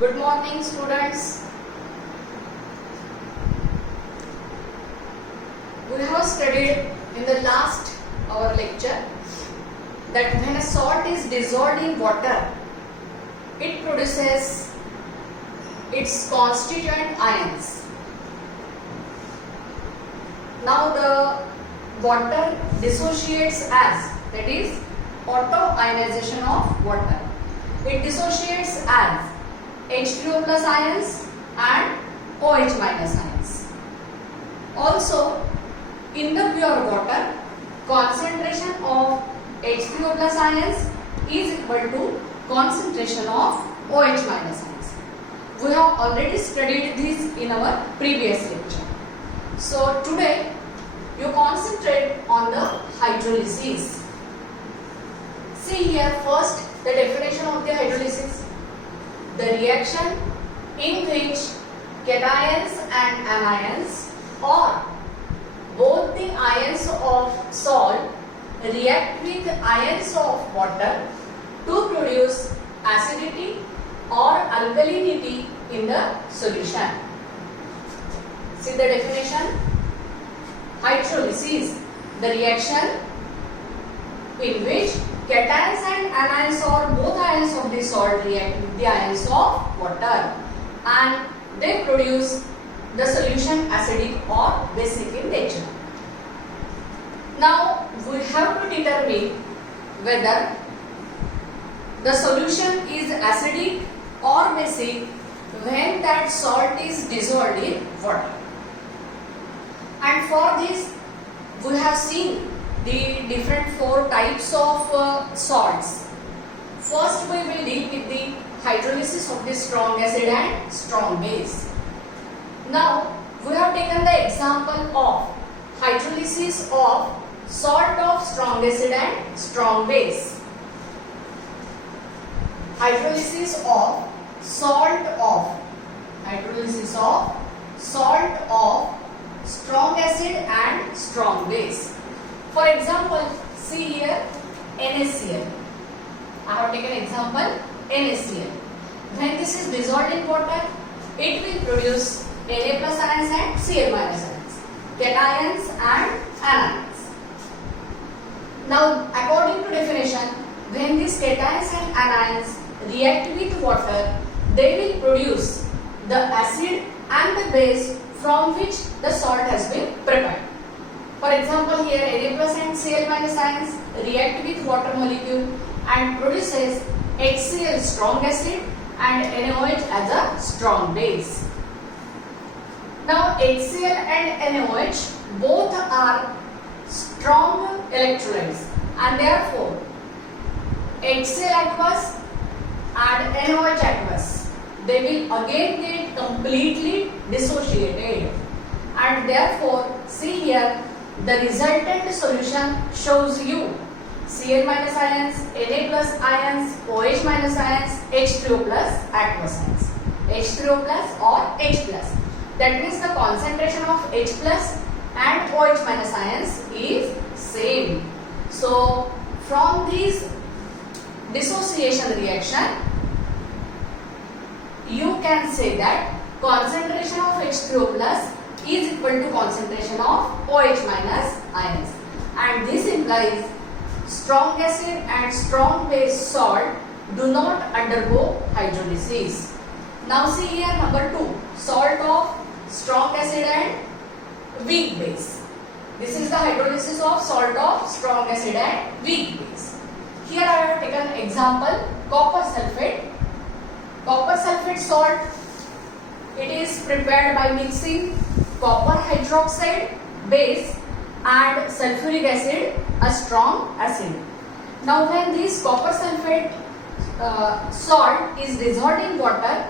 Good morning, students. We have studied in the last our lecture that when a salt is dissolved in water, it produces its constituent ions. Now the water dissociates as, that is auto-ionization of water. It dissociates as H3O plus ions and OH minus ions. Also, in the pure water, concentration of H3O plus ions is equal to concentration of OH minus ions. We have already studied this in our previous lecture. So today you concentrate on the hydrolysis. See here first the definition of the hydrolysis. The reaction in which cations and anions or both the ions of salt react with ions of water to produce acidity or alkalinity in the solution. See the definition. Hydrolysis, the reaction in which cations and anions or both ions of the salt react with the ions of water and they produce the solution acidic or basic in nature. Now we have to determine whether the solution is acidic or basic when that salt is dissolved in water. And for this we have seen the different four types of salts. First we will deal with the hydrolysis of the strong acid and strong base. Now we have taken the example of hydrolysis of salt of strong acid and strong base. Hydrolysis of salt of strong acid and strong base. For example, see here NaCl. I have taken example NaCl. When this is dissolved in water, it will produce Na plus ions and Cl minus ions, cations and anions. Now, according to definition, when these cations and anions react with water, they will produce the acid and the base from which the salt has been prepared. For example, here Na plus and Cl minus ions react with water molecule and produces HCl strong acid and NaOH as a strong base. Now HCl and NaOH both are strong electrolytes and therefore HCl aqueous and NaOH aqueous, they will again get completely dissociated and therefore see here the resultant solution shows you Cl minus ions, Na plus ions, OH minus ions, H3O plus aqueous ions, H3O plus or H plus. That means the concentration of H plus and OH minus ions is same. So from this dissociation reaction, you can say that concentration of H3O plus is equal to concentration of OH minus ions, and this implies strong acid and strong base salt do not undergo hydrolysis. Now see here number 2, salt of strong acid and weak base. This is the hydrolysis of salt of strong acid and weak base. Here I have taken example copper sulfate. Copper sulfate salt, it is prepared by mixing copper hydroxide base and sulfuric acid, a strong acid. Now when this copper sulfate salt is dissolved in water,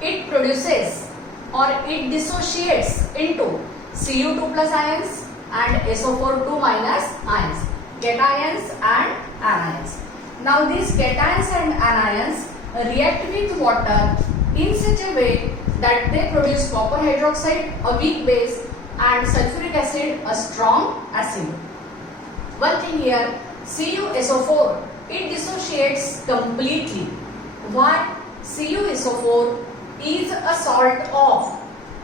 it produces or it dissociates into Cu2 plus ions and SO4 2 minus ions, cations and anions. Now these cations and anions react with water in such a way that they produce copper hydroxide, a weak base, and sulfuric acid, a strong acid. One thing here, CuSO4, it dissociates completely. Why? CuSO4 is a salt of,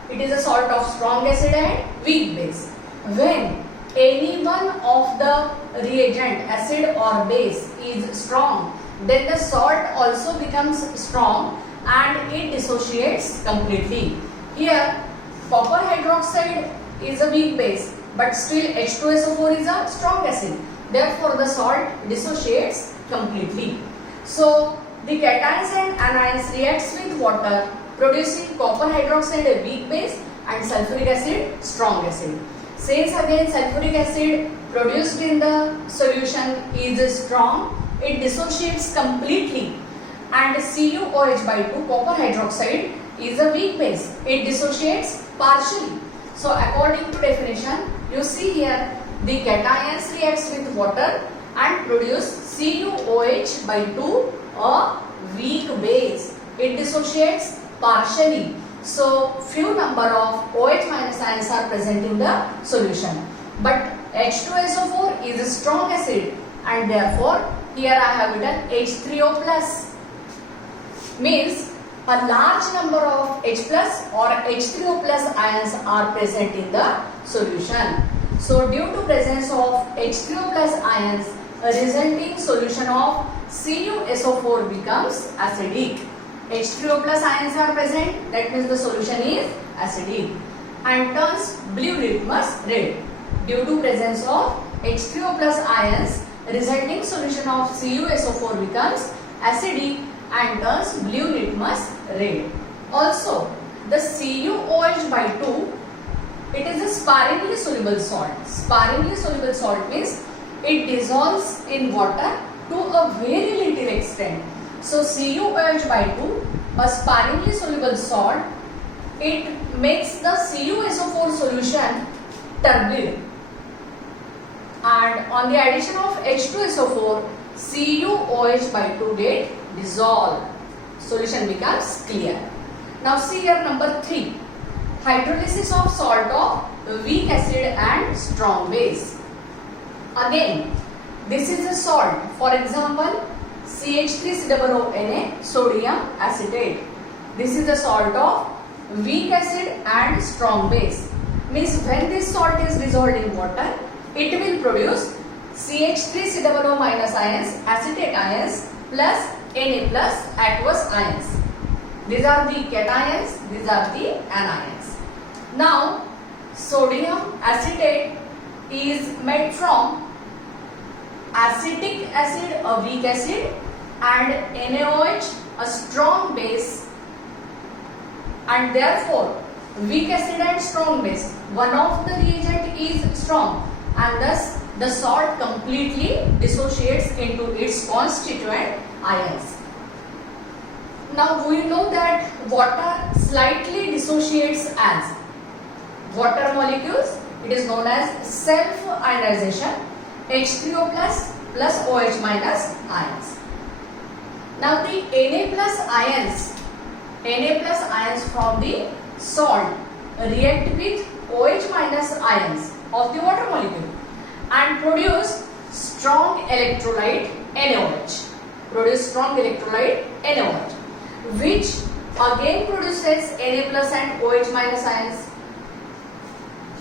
it is a salt of strong acid and weak base. When any one of the reagent, acid or base, is strong, then the salt also becomes strong and it dissociates completely. Here copper hydroxide is a weak base, but still H2SO4 is a strong acid. Therefore the salt dissociates completely. So the cations and anions reacts with water, producing copper hydroxide, a weak base, and sulfuric acid, strong acid. Since again sulfuric acid produced in the solution is strong, it dissociates completely, and CuOH by 2, copper hydroxide, is a weak base. It dissociates partially. So according to definition, you see here the cations reacts with water and produce CuOH by 2, a weak base. It dissociates partially. So few number of OH minus ions are present in the solution. But H2SO4 is a strong acid, and therefore here I have written H3O plus. Means a large number of H plus or H3O plus ions are present in the solution. So due to presence of H3O plus ions, a resulting solution of CuSO4 becomes acidic. H3O plus ions are present, that means the solution is acidic and turns blue litmus red. Due to presence of H3O plus ions, resulting solution of CuSO4 becomes acidic and turns blue litmus red. Also, the CuOH by 2, it is a sparingly soluble salt. Sparingly soluble salt means it dissolves in water to a very little extent. So CuOH by 2, a sparingly soluble salt, it makes the CuSO4 solution turbid. And on the addition of H2SO4, CuOH by 2 get dissolved. Solution becomes clear. Now see here number 3. Hydrolysis of salt of weak acid and strong base. Again, this is a salt. For example, CH3COONA, sodium acetate. This is the salt of weak acid and strong base. Means when this salt is dissolved in water, it will produce CH3COO minus ions, acetate ions, plus Na plus aqueous ions. These are the cations, these are the anions. Now, sodium acetate is made from acetic acid, a weak acid, and NaOH, a strong base, and therefore weak acid and strong base, one of the reagent is strong, and thus the salt completely dissociates into its constituent ions. Now we know that water slightly dissociates as water molecules. It is known as self-ionization, H3O plus OH minus ions. Now the Na plus ions from the salt react with OH minus ions of the water molecule and produce strong electrolyte NaOH. Which again produces Na plus and OH minus ions.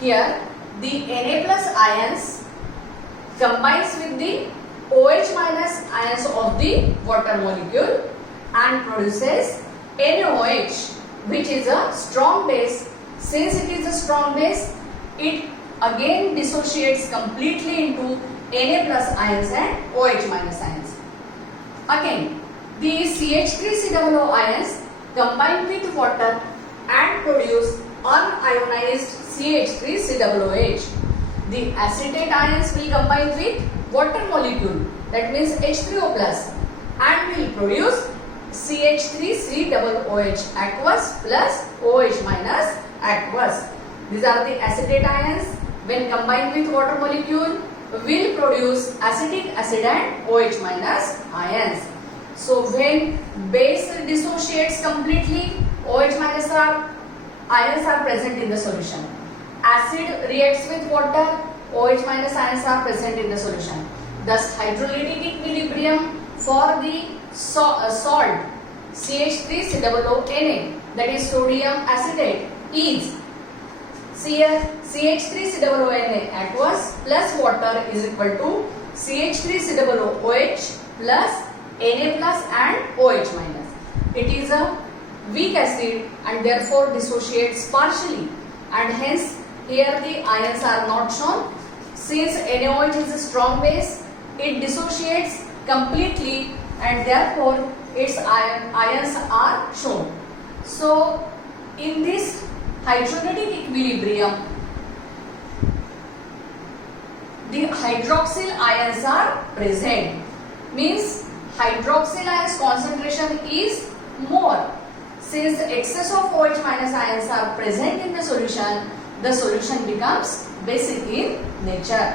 Here the Na plus ions combines with the OH minus ions of the water molecule and produces NaOH, which is a strong base. Since it is a strong base, it again dissociates completely into Na plus ions and OH minus ions. Again, the CH3COO ions combine with water and produce unionized CH3COOH. The acetate ions will combine with water molecule, that means H3O plus, and will produce CH3COOH aqueous plus OH minus aqueous. These are the acetate ions. When combined with water molecule, will produce acetic acid and OH minus ions. So when base dissociates completely, OH minus ions are present in the solution. Acid reacts with water, OH minus ions are present in the solution. Thus hydrolytic equilibrium for the salt CH3COONA, that is sodium acetate, is CH3COONA aqueous plus water is equal to CH3COOH plus Na plus and OH minus. It is a weak acid and therefore dissociates partially, and hence here the ions are not shown. Since NaOH is a strong base, it dissociates completely and therefore its ions are shown. So in this hydrostatic equilibrium, the hydroxyl ions are present, means hydroxyl ions concentration is more. Since excess of OH minus ions are present in the solution becomes basic in nature.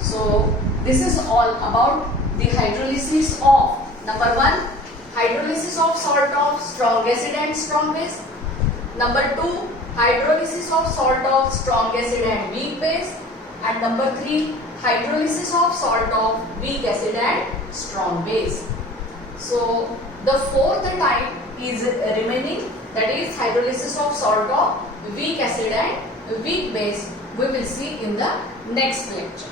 So this is all about the hydrolysis of, number 1, hydrolysis of salt of strong acid and strong base. Number 2, hydrolysis of salt of strong acid and weak base. And number 3, hydrolysis of salt of weak acid and strong base. So the fourth type is remaining, that is hydrolysis of salt of weak acid and weak base. We will see in the next lecture.